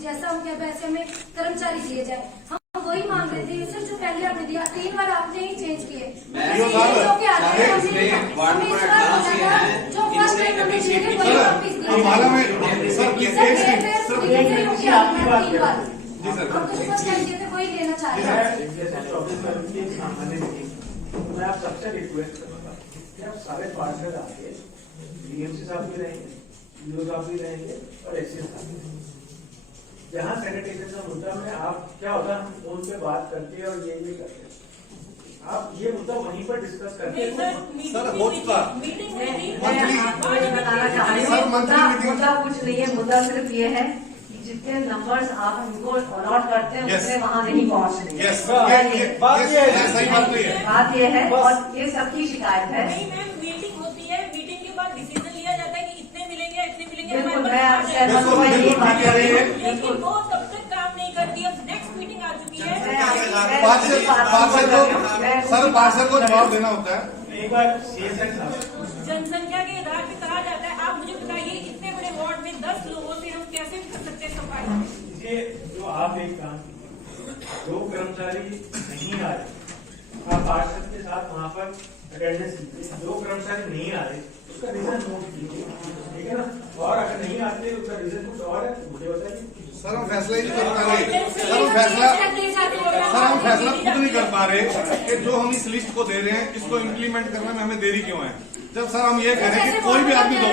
जैसा हम क्या वैसे हमें कर्मचारी दिए जाए। हम वही मांग रहे थे सर जो पहले आपने दिया, 3 बार आपने ही चेंज किए। जो फर्स्ट टाइम हमने दिए थे वही वापिस दिए। हम तो फर्स्ट टाइम दिए थे वही लेना चाह रहे हैं। मैं आप सबसे रिक्वेस्ट करूंगा कि आप सारे पार्टनर आके डीएमसी साहब भी रहेंगे, ईओ साहब भी रहेंगे और एससी साहब भी रहेंगे। जहाँ सैनिटाइजेशन का मुद्दा में आप क्या होता है, हम फोन पे बात करते हैं और ये करते हैं, आप ये मुद्दा वहीं पर डिस्कस करते हैं। सर हो चुका मुद्दा कुछ नहीं है, मुद्दा सिर्फ ये है जितने नंबर्स आप हमको अलॉट करते हैं उसमें वहाँ नहीं पहुँच रही है। बात ये है और ये सबकी शिकायत है। मीटिंग होती है, मीटिंग के बाद डिसीजन लिया जाता है कि इतने मिलेंगे इतने मिलेंगे। बिल्कुल मैं आपसे सहमत हूँ, ये बात कर रही है। लेकिन वो तब तक काम नहीं करती। अब नेक्स्ट मीटिंग आ चुकी है। सर पार्षद को जवाब देना होता है। एक बार सीएसएन साहब जनसंख्या के आधार पे कहा जाता है। आप मुझे बताइए इतने बड़े वार्ड में 10 लोगों से हम कैसे कर सकते हैं सफाई? ये जो आप एक काम कीजिए, जो कर्मचारी नहीं आ रहे आप पार्षद के साथ वहाँ पर अटेंडेंस कीजिए। जो कर्मचारी नहीं आ रहे उसका रीजन नोट कीजिए, ठीक है ना। और अगर नहीं आते उसका रीजन कुछ और है मुझे बताइए। सर हम फैसला ही नहीं कर पा रहे। सर हम फैसला खुद नहीं कर पा रहे कि जो हम इस लिस्ट को दे रहे हैं इसको इम्प्लीमेंट करने में हमें देरी क्यों है। जब सर हम ये कह रहे हैं कि कोई भी आदमी दो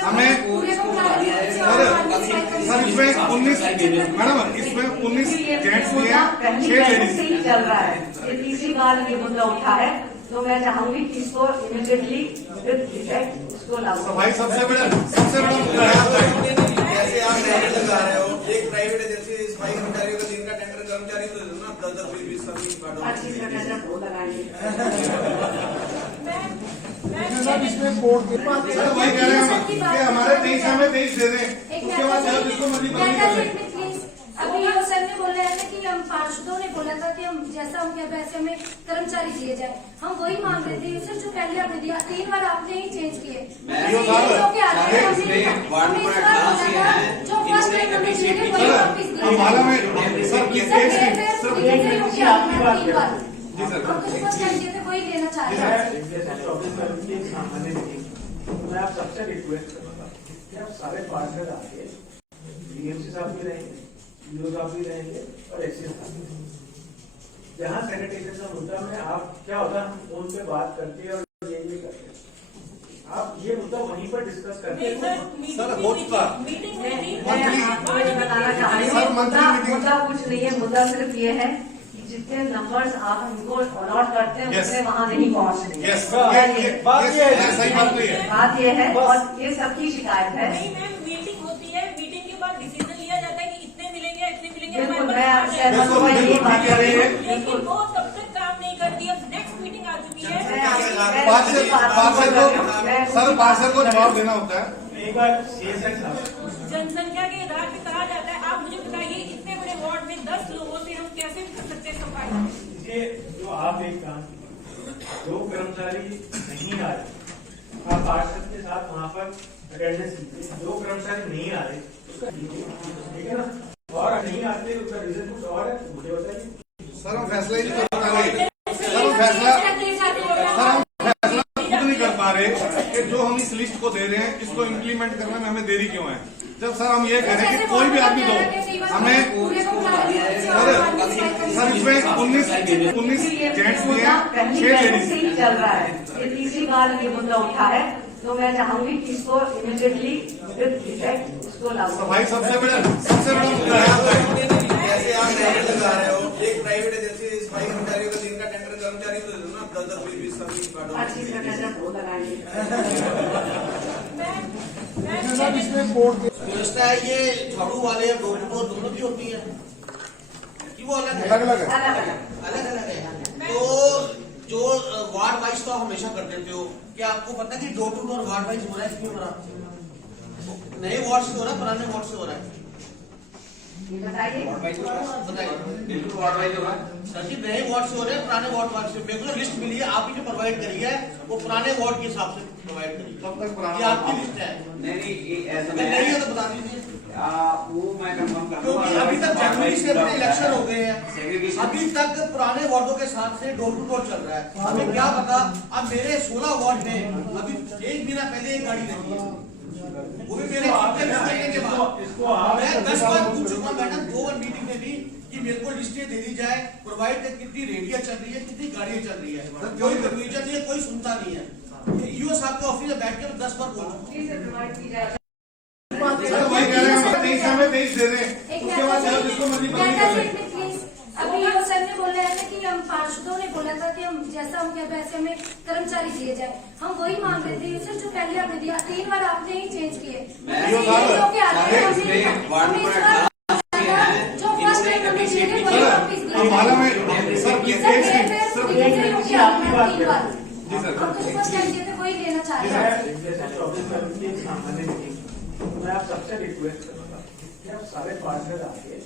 हमें सर इसमें 19 मैडम इसमें 19 जेंट्स भी हैं, 6 लेडीज चल रहा है। ये तीसरी बार ये मुद्दा उठा है तो मैं चाहूंगी कि इसको इमीडिएटली उसको लागू। भाई सबसे बड़ा मुद्दा है जैसे आप टेंडर लगा रहे हो, एक प्राइवेट एजेंसी सफाई कर्मचारियों का दिन का टेंडर कर्मचारी तो ना 10-10, 20-20 सर्विस काटो। हर चीज का टेंडर वो लगाएंगे। इसमें बोर्ड के पास सर वही कह रहे हैं कि हमारे 23 हमें 23 दे दें, उसके बाद आप इसको मर्जी बदली कर लें। अभी वो सर ने बोला है कि हम पार्षदों ने बोला था कि हम जैसा हम क्या वैसे हमें कर्मचारी दिए जाए। हम वही मांग रहे थे सर जो पहले आपने दिया, 3 बार आपने ही चेंज किए। जो फर्स्ट टाइम हमने दिए थे वही वापिस दिए। हम तो फर्स्ट टाइम दिए थे वही लेना चाह रहे हैं। 24 फरवरी की एक सामान्य मीटिंग, मैं आप सबसे रिक्वेस्ट करूंगा कि आप सारे पार्टनर आके डीएमसी साहब भी रहेंगे, ईओ साहब भी रहेंगे और एससी साहब भी रहेंगे। जहाँ सैनिटाइजेशन का मुद्दा में आप क्या होता है, हम फोन पे बात करते हैं और ये करते हैं, आप ये मुद्दा वहीं पर डिस्कस करते हैं। सर हो चुका बताना चाह रही हूँ, मुद्दा कुछ नहीं है, मुद्दा सिर्फ ये है जितने नंबर्स आप हमको अलॉट करते हैं उसमें वहाँ नहीं पहुँच रही है। बात ये है और ये सबकी शिकायत है। मीटिंग होती है, मीटिंग के बाद डिसीजन लिया जाता है कि इतने मिलेंगे इतने मिलेंगे। बिल्कुल मैं आपसे सहमत हूँ, ये बात कर रही है। लेकिन वो तब तक काम नहीं करती। अब नेक्स्ट मीटिंग आ चुकी है। सर पार्षद को जवाब देना होता है। एक बार सीएसएन साहब जनसंख्या के आधार पे कहा जाता है। आप मुझे बताइए इतने बड़े वार्ड में 10 लोगों से हम कैसे कर सकते हैं सफाई? ये जो आप एक काम कीजिए, जो कर्मचारी नहीं आ रहे आप पार्षद के साथ वहाँ पर अटेंडेंस कीजिए। जो कर्मचारी नहीं आ रहे उसका ठीक है ना। और नहीं आते उसका रीजन कुछ और है मुझे बताइए। सर हम फैसला ही नहीं कर पा रहे। सर हम फैसला खुद नहीं कर पा रहे कि जो हम इस लिस्ट को दे रहे हैं इसको इम्प्लीमेंट करने में हमें देरी क्यों है। जब सर हम ये कह रहे हैं कि कोई भी आदमी दो हमें सर इसमें 19 जेंट्स भी हैं, 6 लेडीज चल रहा है। ये तीसरी बार ये मुद्दा उठा है तो मैं चाहूंगी कि इसको इमीडिएटली उसको लागू। भाई सबसे बड़ा मुद्दा है जैसे आप टेंडर लगा रहे हो, एक प्राइवेट एजेंसी सफाई कर्मचारियों का दिन का टेंडर कर्मचारी तो ना 10-10, 20-20 सर्विस काटो। हर चीज का टेंडर वो लगाएंगे। व्यवस्था है ये झाड़ू वाले डोर टू डोर दोनों की होती है कि वो अलग है? अलग है। अलग है। तो जो वार्ड वाइज तो आप हमेशा कर देते हो, क्या आपको पता है कि door to door ward wise हो रहा है क्यों हो रहा है? नए वार्ड से हो रहा है, पुराने वार्ड से हो रहा है? बताइए। बिल्कुल वार्ड वाइज हो रहा है सर जी। नए वार्ड से हो रहे हैं, पुराने वार्ड से? मेरे को लिस्ट मिली है, आप ही जो प्रोवाइड करी है वो पुराने वार्ड के हिसाब से प्रोवाइड करी है। कब तक पुराना? ये आपकी लिस्ट है। नहीं अगर नहीं है तो बता दीजिए। वो मैं कंफर्म कर दूंगा। 20 से अपने इलेक्शन हो गए हैं, अभी तक पुराने वार्डों के साथ से डोर टू डोर चल रहा है। हमें क्या पता, अब मेरे 16 वार्ड में अभी एक महीना पहले एक गाड़ी नहीं है, वो भी मेरे जीतने के बाद। मैं 10 बार पूछ चुका मैडम, 2 बार मीटिंग में भी कि मेरे को लिस्टें दे दी जाए, प्रोवाइड कितनी रेडिया चल रही है, कितनी गाड़ियां चल रही है, कोई कन्फ्यूजन नहीं है, कोई सुनता नहीं है। ईओ साहब के ऑफिस में बैठ के 10 बार बोल चुका हूं। सर वही कह रहे हैं, हम 23 हमें 23 दे रहे हैं, उसके बाद चाहे जिसको मर्जी बदली कर लें। अभी वो सर ने बोला है कि हम पार्षदों ने बोला था कि हम जैसा हम क्या वैसे हमें कर्मचारी दिए जाए, हम वही मांग रहे थे सर जो पहले आपने दिया। 3 बार आपने ही चेंज किए, जो फर्स्ट टाइम हमने दिए थे वही वापस दिए। हमारा में सर प्लीज जी सर, हम तो फर्स्ट टाइम दिए थे वही लेना चाह रहे हैं। सामान्य मीटिंग मैं आप सबसे रिक्वेस्ट करूंगा कि आप सारे पार्टनर आके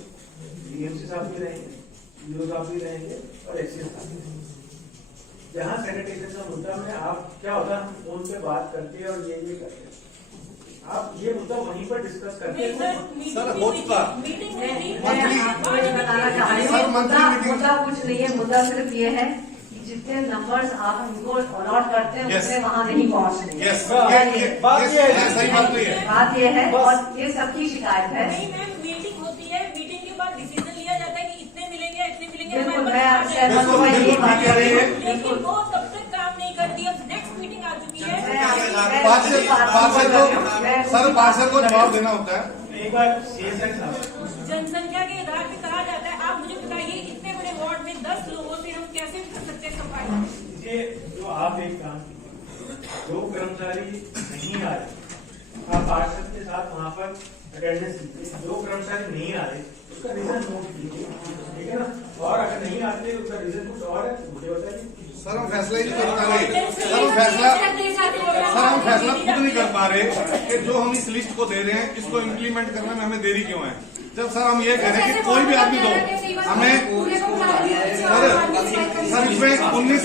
डीएमसी साहब भी रहेंगे, ईओ साहब भी रहेंगे और एससी साहब भी रहेंगे। जहाँ सैनिटाइजेशन का मुद्दा में आप क्या होता है, हम फोन पे बात करते और ये करते हैं, आप ये मुद्दा वहीं पर डिस्कस करते हैं। सर हो चुका मीटिंग मैं आपको ये बताना चाह रही हूँ, मुद्दा कुछ नहीं है, मुद्दा सिर्फ ये है कि जितने नंबर्स आप हमको अलॉट करते हैं उसमें वहाँ नहीं पहुँचने। यस बात ये है, सही बात नहीं है, बात ये है और ये सबकी शिकायत है। नहीं मैम, मीटिंग होती है, मीटिंग के बाद डिसीजन लिया जाता है कि इतने मिलेंगे इतने मिलेंगे। बिल्कुल, मैं आपसे सहमत हूँ, मैं ये बात कर रही हूँ। लेकिन वो तब तक काम नहीं करती। अब नेक्स्ट मीटिंग आ चुकी है। पार्षद को जवाब देना होता है। एक बार सीएसएन साहब, जनसंख्या के आधार पे कहा जाता है, आप मुझे बताइए इतने बड़े वार्ड में 10 लोगों से हम कैसे कर सकते हैं सफाई? ये जो आप एक काम कीजिए, जो कर्मचारी नहीं आ रहे आप पार्षद के साथ वहाँ पर अटेंडेंस कीजिए, जो कर्मचारी नहीं आ रहे उसका रीजन नोट कीजिए, ठीक है ना। और अगर नहीं आते उसका रीजन कुछ और है मुझे बताइए। सर हम फैसला ही नहीं कर पा रहे, सर हम फैसला खुद नहीं कर पा रहे कि जो हम इस लिस्ट को दे रहे हैं इसको इम्प्लीमेंट करने में हमें देरी क्यों है। जब सर हम ये कह रहे हैं कि कोई भी आदमी दो हमें, सर इसमें 19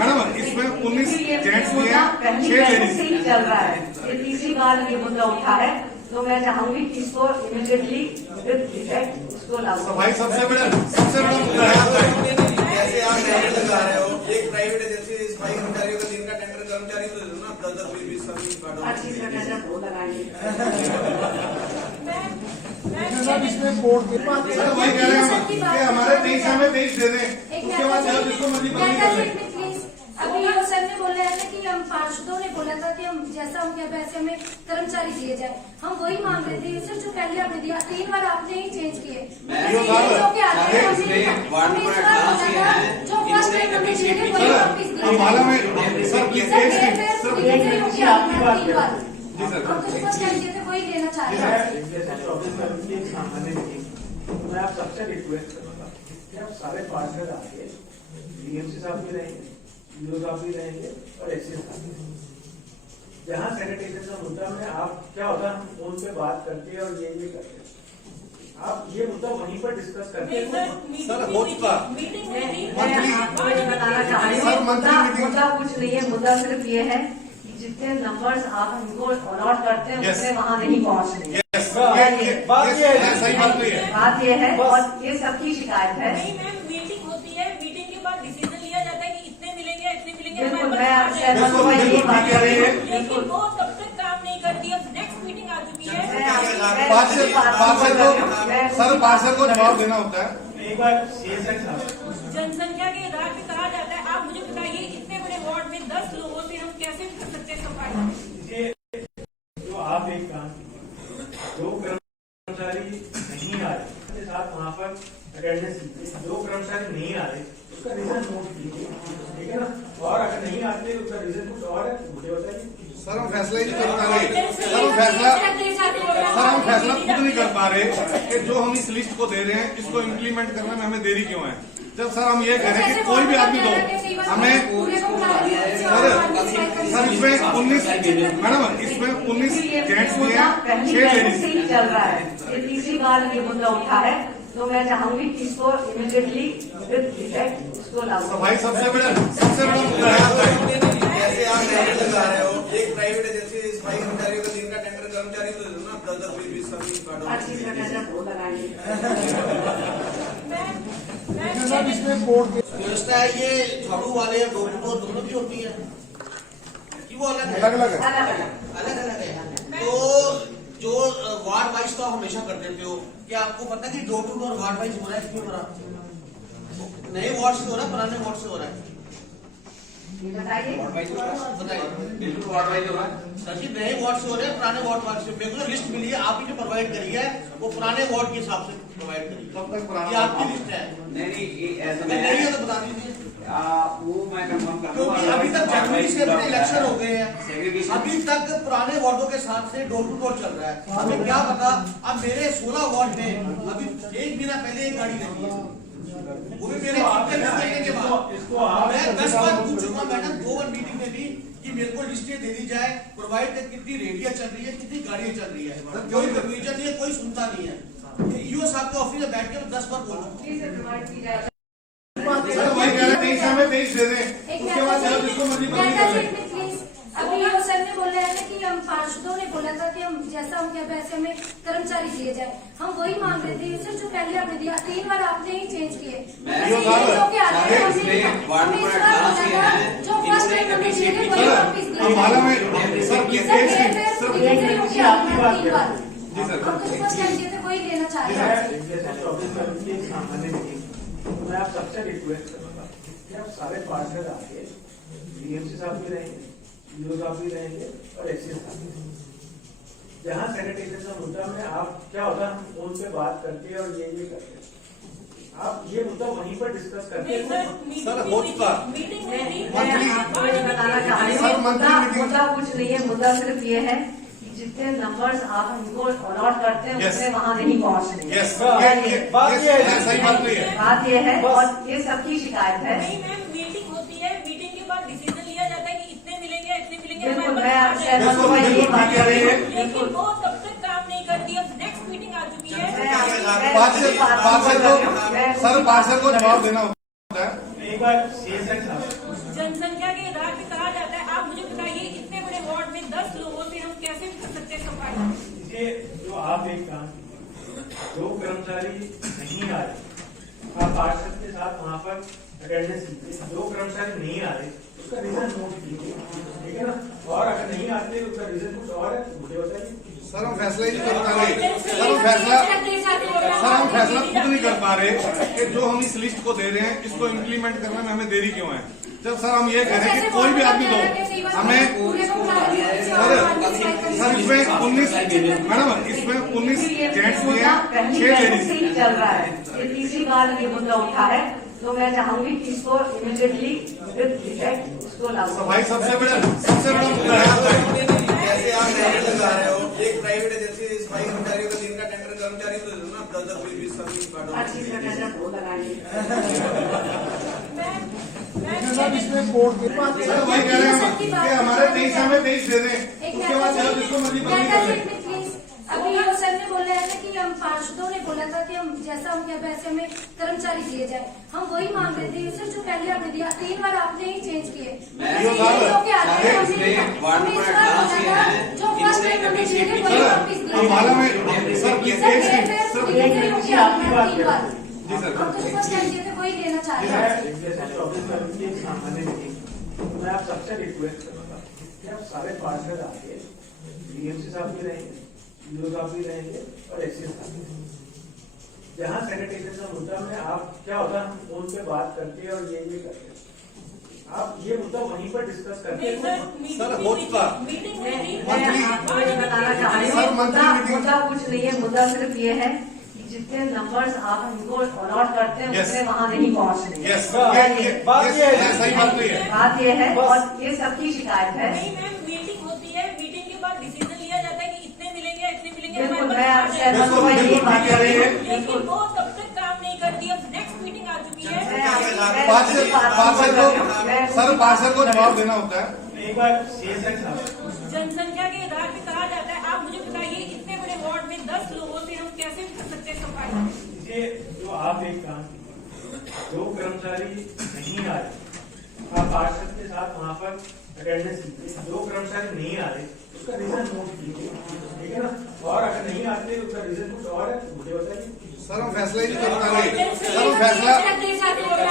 मैडम इसमें 19 जेंट्स भी हैं, 6 लेडीज चल रहा है। ये तीसरी बार ये मुद्दा उठा है, तो मैं चाहूंगी कि इसको इमीडिएटली विद इफेक्ट उसको लागू। भाई सबसे बड़ा मुद्दा है। जैसे आप टेंडर लगा रहे हो, एक प्राइवेट एजेंसी सफाई कर्मचारियों का दिन का टेंडर कर्मचारी तो दे दो ना, 10-10, 20-20 सर्विस काटो। हर चीज का टेंडर वो लगाएंगे। सर वही कह रहे हैं कि हमारे 23 हमें 23 दे रहे हैं, उसके बाद चाहे जिसको मर्जी बदली कर लें। अभी वो सर ने बोला है कि हम पार्षदों ने बोला था कि हम जैसा हम क्या वैसे हमें कर्मचारी दिए जाए, हम वही मांग रहे थे सर जो पहले आपने दिया। 3 बार आपने ही चेंज किए, जो फर्स्ट टाइम हमने दिए थे वही वापस दिए। हमारा में सर प्लीज जी सर, हम तो फर्स्ट टाइम दिए थे वही लेना चाह रहे हैं। 24 फरवरी की एक सामान्य मीटिंग मैं आप सबसे रिक्वेस्ट करूंगा कि आप सारे पार्टनर आके डीएमसी साहब भी रहेंगे, ईओ साहब भी रहेंगे और एससी साहब भी रहेंगे। जहाँ सैनिटाइजेशन का मुद्दा में आप क्या होता है, हम फोन पे बात करते हैं और ये करते हैं, आप ये मुद्दा वहीं पर डिस्कस करते हैं। सर हो चुका मीटिंग मैं आपको ये बताना चाह रही हूँ, मुद्दा कुछ नहीं है, मुद्दा सिर्फ ये है कि जितने नंबर्स आप हमको अलॉट करते हैं उसमें वहाँ नहीं पहुँचने। बात ये है, सही बात नहीं है, बात ये है और ये सबकी शिकायत है। नहीं मैम, मीटिंग होती है, मीटिंग के बाद डिसीजन लिया जाता है कि इतने मिलेंगे इतने मिलेंगे। बिल्कुल, मैं आपसे सहमत हूँ, मैं ये बात कर रही हूँ। लेकिन वो तब तक काम नहीं करती। अब नेक्स्ट मीटिंग आ चुकी है। पार्षद को जवाब देना होता है। एक बार सीएसएन साहब, जनसंख्या के आधार पे कहा जाता है, आप मुझे बताइए इतने बड़े वार्ड में 10 लोगों से हम कैसे कर सकते हैं सफाई? ये जो आप एक काम कीजिए, जो कर्मचारी नहीं आ रहे उसके साथ वहाँ पर अटेंडेंस कीजिए, जो कर्मचारी नहीं आ रहे उसका रीजन नोट कीजिए, ठीक है ना। और अगर नहीं आते उसका रीजन कुछ और है मुझे बताइए। सर हम फैसला ही नहीं कर पा रहे, सर हम फैसला खुद नहीं कर पा रहे कि जो हम इस लिस्ट को दे रहे हैं इसको इम्प्लीमेंट करने में हमें देरी क्यों है। जब सर हम ये कह रहे हैं कि कोई भी आदमी दो हमें, सर इसमें 19 मैडम इसमें 19 जेंट्स भी हैं, 6 लेडीज। चल रहा है, ये तीसरी बार ये मुद्दा उठा है, तो मैं चाहूंगी कि इसको इमीडिएटली विद इफेक्ट उसको लागू। भाई सबसे बड़ा मुद्दा है। जैसे आप टेंडर लगा रहे हो, एक प्राइवेट एजेंसी सफाई कर्मचारियों का दिन का टेंडर कर्मचारी तो दे दो ना, 10-10, 20-20 सर्विस काटो। हर चीज का टेंडर वो लगाएंगे। व्यवस्था है ये झाड़ू वाले डोर टू डोर दोनों की होती है कि वो अलग है? अलग है। अलग अलग है। तो जो वार्ड वाइज तो आप हमेशा कर देते हो, क्या आपको पता है कि door to door ward wise हो रहा है? क्यों हो रहा है? नए वार्ड से हो रहा है, पुराने वार्ड से हो रहा है? बताइए। बिल्कुल वार्ड वाइज हो रहा है सर जी। नए वार्ड से हो रहे हैं, पुराने वार्ड से? मेरे को लिस्ट मिली है, आप ही जो प्रोवाइड करी है वो पुराने वार्ड के हिसाब से प्रोवाइड करी कब तक है। पुराना ये आपकी लिस्ट है। नहीं ऐसा अगर नहीं है तो बता दीजिए। वो मैं कंफर्म कर क्योंकि अभी तक जनवरी से अपने इलेक्शन हो गए हैं, Segregation। अभी तक पुराने वार्डों के साथ से डोर टू डोर चल रहा है। हमें क्या पता अब मेरे 16 वार्ड में अभी एक महीना पहले एक गाड़ी नहीं है, वो भी मेरे करने के बाद। इसको आप मैं 10 बार पूछ चुका मैडम 2-1 मीटिंग में भी कि मेरे को लिस्टें दे दी जाए, प्रोवाइड कितनी रेडिया चल रही है, कितनी गाड़ियां चल रही है। कोई कंफ्यूजन नहीं है, कोई सुनता नहीं है। ईओ साहब के ऑफिस में बैठ के 10 बार बोल रहा हूँ। सर वही कह रहे 23 हमें 23 दे दें, उसके बाद चाहे जिसको मर्जी बदली कर लें। अभी वो सर ने बोला है कि हम पार्षदों ने बोला था कि हम जैसा हम क्या वैसे हमें कर्मचारी दिए जाए। हम वही मांग रहे थे सर जो पहले आपने दिया, 3 बार आपने ही चेंज किए। जो फर्स्ट टाइम हमने दिए थे वही वापस दिए। मालूम है सर प्लीज जी सर। हम तो फर्स्ट टाइम दिए थे वही लेना चाह रहे हैं। जैसे 24 तारीख की एक सामान्य मीटिंग, तो मैं आप सबसे रिक्वेस्ट करूंगा कि आप सारे पार्षद आके डीएमसी साहब भी रहेंगे, ईओ साहब भी रहेंगे और एससी साहब भी रहेंगे। जहाँ सैनिटाइजेशन का मुद्दा में आप क्या होता है, हम फोन पे बात करते हैं और ये करते हैं, आप ये मुद्दा वहीं पर डिस्कस करते हैं। सर हो चुका मीटिंग में नहीं मैं बताना चाह रही सर, हूँ मंथली मुद्दा कुछ नहीं है। मुद्दा सिर्फ ये है कि जितने नंबर्स आप हमको अलॉट करते हैं Yes। उसमें वहाँ नहीं पहुँच रहे। यस बात ये है। सही बात नहीं है। बात ये है और ये सबकी शिकायत है। नहीं मैम, मीटिंग होती है, मीटिंग के बाद डिसीजन लिया जाता है कि इतने मिलेंगे इतने मिलेंगे। बिल्कुल, हमारे मैं पास आपसे आ जाएगा। बिल्कुल, मैं ये बात कह रही है। लेकिन वो तब तक काम नहीं करती। अब नेक्स्ट मीटिंग आ चुकी है। पार्षद को जवाब देना होता है। एक बार सीएसएन साहब, जनसंख्या के आधार पे कहा जाता है। आप मुझे बताइए इतने बड़े वार्ड में 10 लोगों से हम कैसे कर सकते हैं सफाई? ये जो आप एक काम कीजिए, जो कर्मचारी नहीं आ रहे आप पार्षद के साथ वहाँ पर अटेंडेंस कीजिए। जो कर्मचारी नहीं आ रहे उसका रीजन नोट कीजिए, ठीक है ना। और अगर नहीं आते उसका रीजन कुछ और है मुझे बताइए। सर हम फैसला ही नहीं कर पा रहे। सर हम फैसला खुद नहीं कर पा रहे कि जो हम इस लिस्ट को दे रहे हैं इसको इम्प्लीमेंट करने में हमें देरी क्यों है। जब सर हम ये कह रहे हैं कि कोई भी आदमी दो हमें। सर इसमें 19 मैडम इसमें 19 जेंट्स भी हैं, 6 लेडीज। चल रहा है, ये तीसरी बार ये मुद्दा उठा है, तो मैं चाहूंगी कि इसको इमीडिएटली इसको लागू। भाई सबसे बड़ा मुद्दा है। जैसे आप टेंडर लगा रहे हो, एक प्राइवेट एजेंसी सफाई कर्मचारियों का दिन का टेंडर कर्मचारी तो ना 10-10 20-20 सर्विस काटो। हर चीज का टेंडर वो लगाएंगे। सर वही कह रहे हैं कि हमारे 23 हमें 23 दे दें, उसके बाद चाहे जिसको मर्जी बदली कर लें। अभी वो सर ने बोला है कि हम पार्षदों ने बोला था कि हम जैसा हम क्या वैसे हमें कर्मचारी दिए जाए। हम वही मांग रहे थे सर जो पहले आपने दिया, 3 बार आपने ही चेंज किए। जो फर्स्ट टाइम हमने दिए थे वही वापस दिए। मालूम है सर प्लीज आपकी बात है। जी सर। हम तो फर्स्ट टाइम दिए थे वही लेना चाह रहे हैं। जैसे 24 तारीख की एक सामान्य मीटिंग, तो मैं आप सबसे रिक्वेस्ट करूंगा कि आप सारे पार्षद आके डीएमसी साहब भी रहेंगे, ईओ साहब भी रहेंगे और एससी साहब भी रहेंगे। जहाँ सैनिटाइजेशन का मुद्दा में आप क्या होता है, हम फोन पे बात करते हैं और ये करते हैं, आप ये मुद्दा वहीं पर डिस्कस करते हैं। सर हो चुका मीटिंग में नहीं मैं बताना चाह रही सर, हूँ मंथली मुद्दा कुछ नहीं है। मुद्दा सिर्फ ये है कि जितने नंबर्स आप हमको अलॉट करते हैं Yes। उसमें वहाँ नहीं पहुँच रहे। यस बात ये है। सही बात नहीं है। बात ये है और ये सबकी शिकायत है। नहीं मैम, मीटिंग होती है, मीटिंग के बाद डिसीजन लिया जाता है कि इतने मिलेंगे इतने मिलेंगे। बिल्कुल, हमारे मैं पास आ आपसे जाएगा। मैं ये बात कह रही है। लेकिन वो तब तक काम नहीं करती। अब नेक्स्ट मीटिंग आ चुकी है। पार्षद को जवाब देना होता है। एक बार सीएसएन साहब, जनसंख्या के आधार पे कहा जाता है। आप मुझे बताइए इतने बड़े वार्ड में 10 लोगों से हम कैसे कर सकते हैं सफाई? ये जो आप एक काम कीजिए, जो कर्मचारी नहीं आ रहे आप पार्षद के साथ वहाँ पर अटेंडेंस कीजिए। जो कर्मचारी नहीं आ रहे उसका रीजन नोट कीजिए, ठीक है ना। और अगर नहीं आते उसका रीजन कुछ और है मुझे बताइए। सर हम फैसला ही नहीं कर पा रहे। सर हम फैसला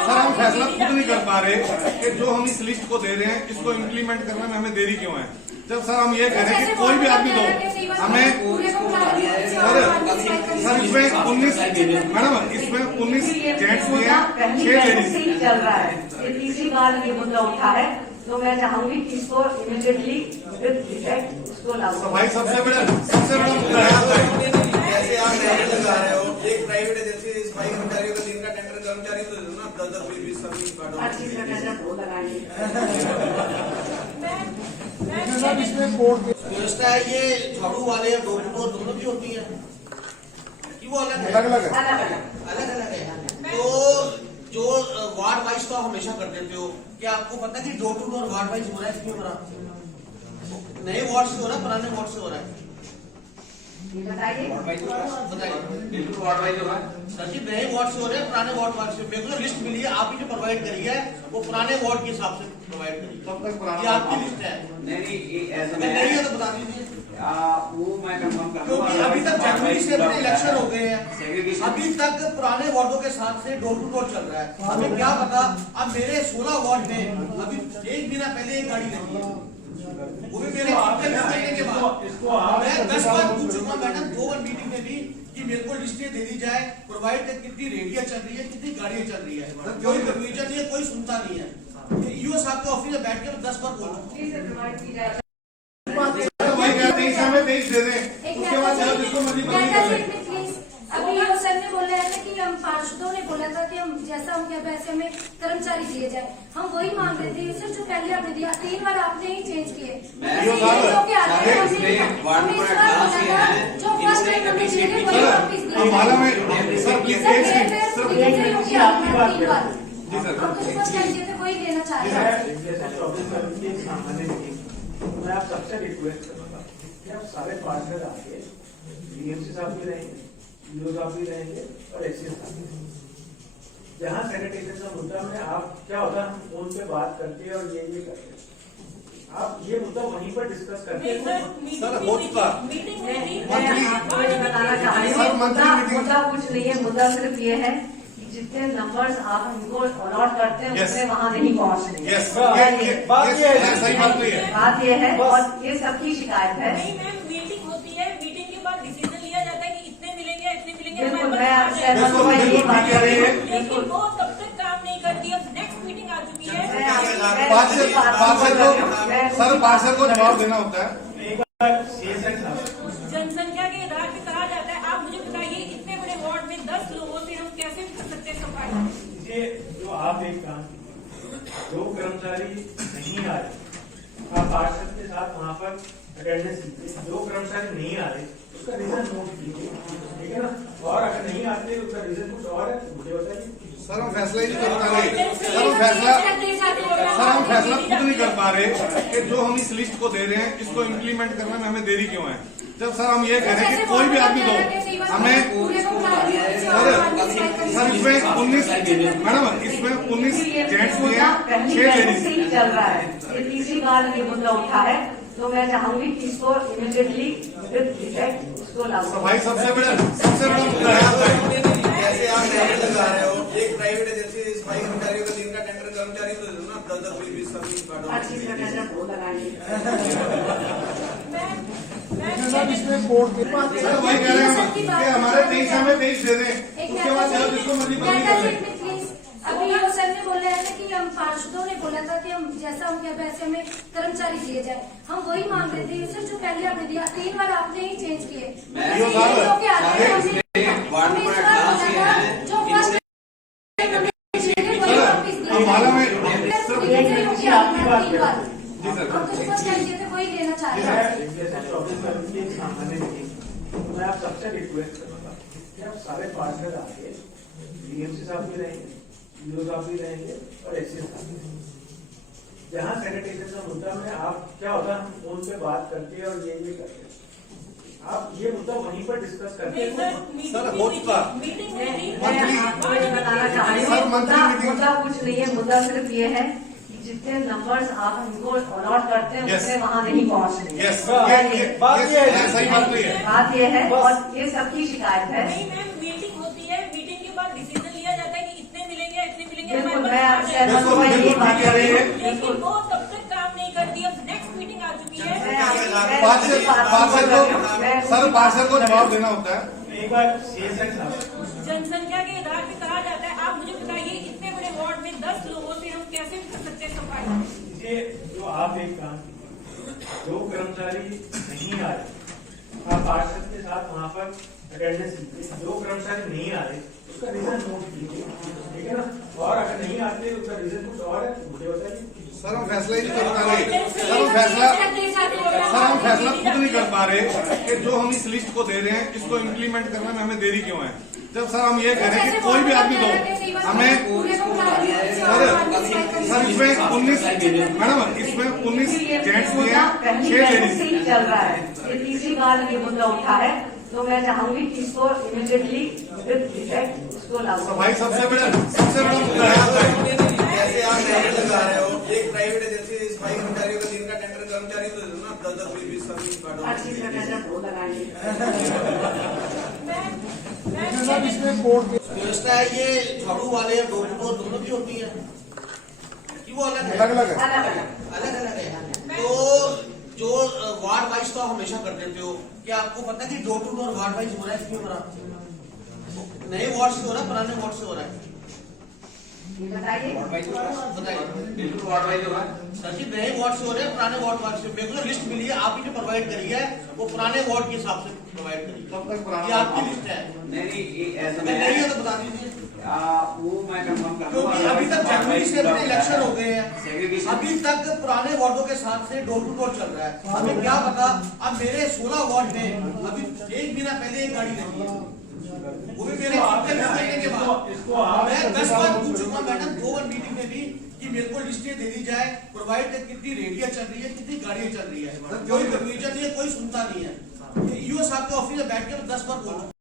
सर हम फैसला खुद नहीं कर पा रहे कि जो हम इस लिस्ट को दे रहे हैं इसको इम्प्लीमेंट करने में हमें देरी क्यों है। जब सर हम ये कह रहे हैं कि कोई भी आदमी दो हमें सर इसमें 19 मैडम इसमें 19 जेंट्स भी हैं 6 लेडीज चल रहा है। ये तीसरी बार ये मुद्दा उठा है, तो मैं चाहूंगी कि इसको इमीडिएटली उसको लागू तो भाई सबसे बड़ा मुद्दा है। जैसे आप टेंडर लगा रहे हो, एक प्राइवेट एजेंसी सफाई कर्मचारियों का दिन का टेंडर कर्मचारी तो दे दो ना, 10-10 20-20 सब हर चीज का टेंडर वो लगाएंगे। व्यवस्था है ये झाड़ू वाले या डोर टू डोर दोनों की होती है कि वो अलग है? अलग है। अलग है। तो जो वार्ड वाइज तो आप हमेशा कर देते हो, क्या आपको पता है कि door to door ward wise हो रहा है क्यों हो रहा है? नए वार्ड से हो रहा है, पुराने वार्ड से हो रहा है? बताइए। बिल्कुल वार्ड वाइज होगा। सर जी नए वार्ड से हो रहे हैं, पुराने वार्ड से? मेरे को लिस्ट मिली है, आप ही जो प्रोवाइड करी है वो पुराने वार्ड के हिसाब से प्रोवाइड करी है। ये आपकी लिस्ट है। नहीं ये ऐसा अगर नहीं है तो बता दीजिए। वो मैं कंफर्म कर क्योंकि अभी तक जनवरी से अपने इलेक्शन हो गए हैं, अभी तक पुराने वार्डों के साथ से डोर टू डोर चल रहा है। हमें क्या पता, अब मेरे 16 वार्ड में अभी एक महीना पहले एक गाड़ी लगी है, वो भी मेरे करने के बाद। मैं 10 बार पूछ चुका मैडम 2 बार मीटिंग में भी कि मेरे को लिस्टें दे दी जाए, प्रोवाइड कितनी रेडिया चल रही है, कितनी गाड़ियां चल रही है, कोई कन्फ्यूजन नहीं है, कोई सुनता नहीं है। ईओ साहब के ऑफिस में बैठ के 10 बार बोला। प्रोवाइड की जाए। भाई क्या 23 हमें 23 दे दें, उसके बाद चलो जिसको मर्जी बदली कर लें। अभी वो सर ने बोला है ना कि हम पार्षदों ने बोला था कि हम जैसा हम क्या पैसे हमें कर्मचारी दिए जाए, हम वही मांग रहे थे सर जो पहले आपने दिया। 3 बार आपने ही चेंज किए। जो फर्स्ट टाइम हमने दिए थे वही वापिस दिए। हमारा में सर प्लीज जी सर हम तो फर्स्ट टाइम दिए थे वही लेना चाह रहे हैं। जैसे 24 तारीख की एक सामान्य मीटिंग, मैं आप सबसे रिक्वेस्ट करूंगा कि आप सारे पार्टनर आके डीएमसी साहब भी रहेंगे, ईओ साहब भी रहेंगे और एससी साहब भी रहेंगे। जहाँ सैनिटाइजेशन का मुद्दा में आप क्या होता है, हम फोन पे बात करते और ये करते, आप ये मुद्दा वहीं पर डिस्कस करते हैं। सर हो चुका। मैं आपको ये बताना चाह रही हूँ, मुद्दा कुछ नहीं है, मुद्दा सिर्फ ये है कि जितने नंबर्स आप हमको अलॉट करते हैं उसमें वहाँ नहीं पहुँच रही है। सही बात नहीं है। बात ये है और ये सबकी शिकायत है। नहीं मैम मीटिंग होती है, मीटिंग के बाद डिसीजन लिया जाता है कि इतने मिलेंगे इतने मिलेंगे। बिल्कुल मैं आपसे यही बात कर रही हूँ। लेकिन वो तब तक काम नहीं करती। अब नेक्स्ट मीटिंग आ चुकी है। पार्षद को जवाब देना होता है। जनसंख्या के आधार पे कहा जाता है। आप मुझे बताइए इतने बड़े वार्ड में 10 लोगों से हम कैसे कर सकते हैं सफाई? ये जो आप एक काम कीजिए, जो कर्मचारी नहीं आ रहे आप पार्षद के साथ वहाँ पर अटेंडेंस कीजिए। जो कर्मचारी नहीं आ रहे उसका रीजन नोट कीजिए, ठीक है ना। और अगर नहीं आते उसका रीजन कुछ और है मुझे बताइए। सर हम फैसला ही नहीं कर पा रहे। सर हम फैसला खुद नहीं कर पा रहे कि जो हम इस लिस्ट को दे रहे हैं इसको इम्प्लीमेंट करने में हमें देरी क्यों है। जब सर हम ये कह रहे हैं कि कोई भी आदमी दो हमें सर इसमें 19 मैडम इसमें 19 जेंट्स भी हैं 6 लेडीज। चल रहा है, ये तीसरी बार ये मुद्दा उठा है, तो मैं चाहूंगी कि इसको इमीडिएटली उसको लागू। तो भाई सबसे बड़ा मुद्दा है। जैसे आप टेंडर लगा रहे हो, एक प्राइवेट एजेंसी सफाई कर्मचारियों का दिन का टेंडर कर्मचारी तो दे दो ना, 10-10 20-20 सब हर चीज का टेंडर वो लगाएंगे। सर वही कह रहे हैं कि हमारे 23 हमें 23 दे दें, उसके बाद चलो जिसको मर्जी बदली कर लें। अभी वो सर ने बोला है ना कि हम पार्षदों ने बोला था कि हम जैसा हम क्या पैसे हमें कर्मचारी दिए जाए, हम वही मांग रहे थे सर जो पहले आपने दिया। 3 बार आपने ही चेंज किए। जो फर्स्ट हमारा में हम तो फर्स्ट टाइम दिए थे वही लेना चाह रहे हैं। जैसे 24 तारीख की एक सामान्य मीटिंग, मैं आप सबसे रिक्वेस्ट करूंगा कि आप सारे पार्टनर आके डीएमसी साहब भी रहेंगे, ईओ साहब भी रहेंगे और एससी साहब भी रहेंगे। जहाँ सैनिटाइजेशन का मुद्दा में आप क्या होता है, हम फोन पे बात करते और ये करते, आप ये मुद्दा वहीं पर डिस्कस करते हैं। सर हो चुका। मैं आपको ये बताना चाह रही हूँ, मुद्दा कुछ नहीं है, मुद्दा सिर्फ ये है कि जितने नंबर्स आप हमको अलॉट करते हैं उसमें वहाँ नहीं पहुँच रही है। सही बात नहीं है। बात ये है और ये सबकी शिकायत है। नहीं मैम मीटिंग होती है, मीटिंग के बाद डिसीजन लिया जाता है कि इतने मिलेंगे इतने मिलेंगे। बिल्कुल मैं सहमत हूँ बिल्कुल ये ठीक बात कह रही है। लेकिन वो तब तक काम नहीं करती। अब नेक्स्ट मीटिंग आ चुकी है। पार्षद को जवाब देना होता है। एक बार CSN साहब, जनसंख्या के आधार पे कहा जाता है। आप मुझे बताइए इतने बड़े वार्ड में 10 लोगों से हम कैसे कर सकते हैं सफाई? ये जो आप एक काम कीजिए, जो कर्मचारी नहीं आ रहे, आप पार्षद के साथ वहाँ पर अटेंडेंस लीजिए। जो कर्मचारी नहीं आ रहे उसका रीजन नोट कीजिए, ठीक है ना। और अगर नहीं आते उसका रीजन कुछ और है मुझे बताइए। सर हम फैसला ही नहीं कर पा रहे। सर हम फैसला खुद नहीं कर पा रहे कि जो हम इस लिस्ट को दे रहे हैं इसको इम्प्लीमेंट करने में हमें देरी क्यों है। जब सर हम ये कह रहे हैं कि कोई भी आदमी दो हमें सर इसमें 19 मैडम इसमें 19 जेंट्स दिए हैं 6 लेडीज। चल रहा है, ये तीसरी बार ये मुद्दा उठा है, तो मैं चाहूंगी कि इसको इमीडिएटली इसको लागू भाई सबसे बड़ा मुद्दा है। जैसे आप टेंडर लगा रहे हो, एक प्राइवेट एजेंसी सफाई कर्मचारियों का दिन का टेंडर कर्मचारी तो दे दो ना, 10-10, 20-20 सर्विस काटो। हर चीज का टेंडर लगाएंगे। व्यवस्था है ये झाड़ू वाले डोर टू डोर दोनों की होती है कि वो अलग है? अलग है। अलग है। तो जो वार्ड वाइज तो आप हमेशा कर देते हो, क्या आपको पता है कि door to door ward wise हो रहा है? क्यों हो रहा है? नए वार्ड से हो रहा है, पुराने वार्ड से हो रहा है? बताइए। बताइए। बिल्कुल वार्ड वाइज होगा। सर जी नए वार्ड से हो रहे हैं, पुराने वार्ड से? मेरे को लिस्ट मिली है, आप ही जो प्रोवाइड करी है वो पुराने वार्ड के हिसाब से प्रोवाइड करी है। कब तक पुराना ये आपकी लिस्ट है। नहीं ये ऐसा अगर नहीं है तो बता दीजिए। वो मैं कंफर्म कर दूंगा। क्योंकि अभी तक जनवरी से अपने इलेक्शन हो गए हैं, Segregation। अभी तक पुराने वार्डों के साथ से डोर टू डोर चल रहा है। हमें क्या पता, अब मेरे 16 वार्ड में अभी एक महीना पहले एक गाड़ी रही है, वो भी मेरे करने के बाद। इसको आप मैं 10 बार पूछ चुका मैडम 2 मीटिंग में भी कि मेरे को लिस्टें दे दी जाए, प्रोवाइड कितनी रेडिया चल रही है, कितनी गाड़ियां चल रही है। कोई कंफ्यूजन नहीं है, कोई सुनता नहीं है। ईओ साहब के ऑफिस में बैठ के मैं 10 बार बोल